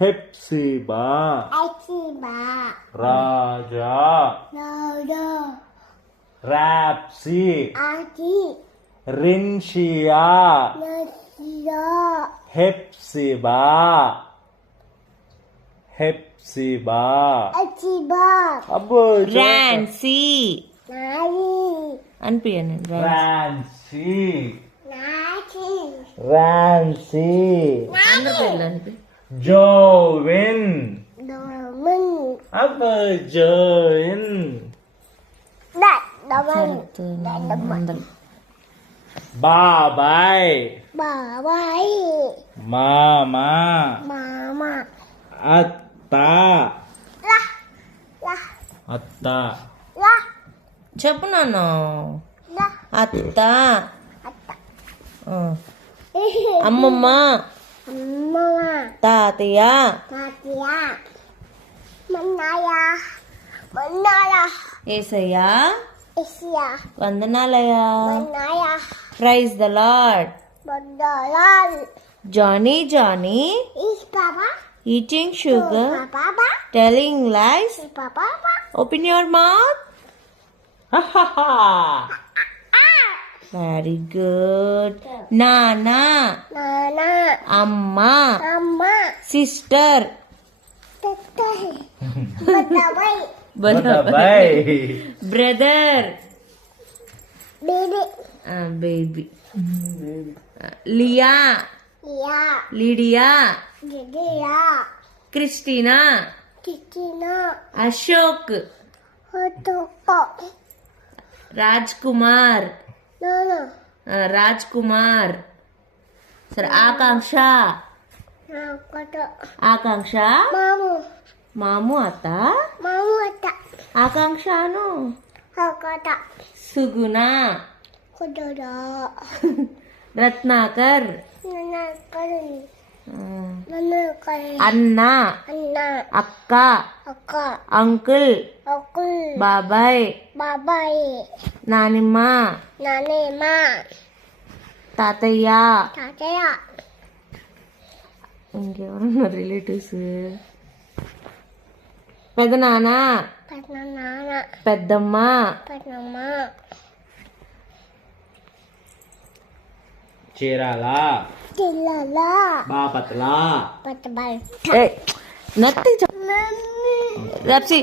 హెప్సిబా రాజా రాప్సీ రిన్షియా హెప్సిబా అబ్బో రాన్సీ అనిపించండి రాన్సీ అందరి పేర్లు అనిపి జోవిన్ అబ్బో జోవిన్ బాబాయ్ మామా అత్త చెప్పు నాన్న అత్త అమ్మమ్మ తాతయ్య ఏసయ్యా వందనాలయ్యా praise the lord Johnny eating sugar, telling lies, open your mouth. Very good. Nana, Amma, sister, brother, baby, Leah, Lydia, Christina, Ashok, Rajkumar, sir, Akanksha, Mamu Atta, Akanksha no, Suguna, Ratnakar, అన్నా అక్క uncle బాబాయ్ నానిమ్మ తాతయ్య ఇంకెవరన్నా relatives పెదనాన్న పెద్దమ్మ చీరాల బాపట్ల నత్తి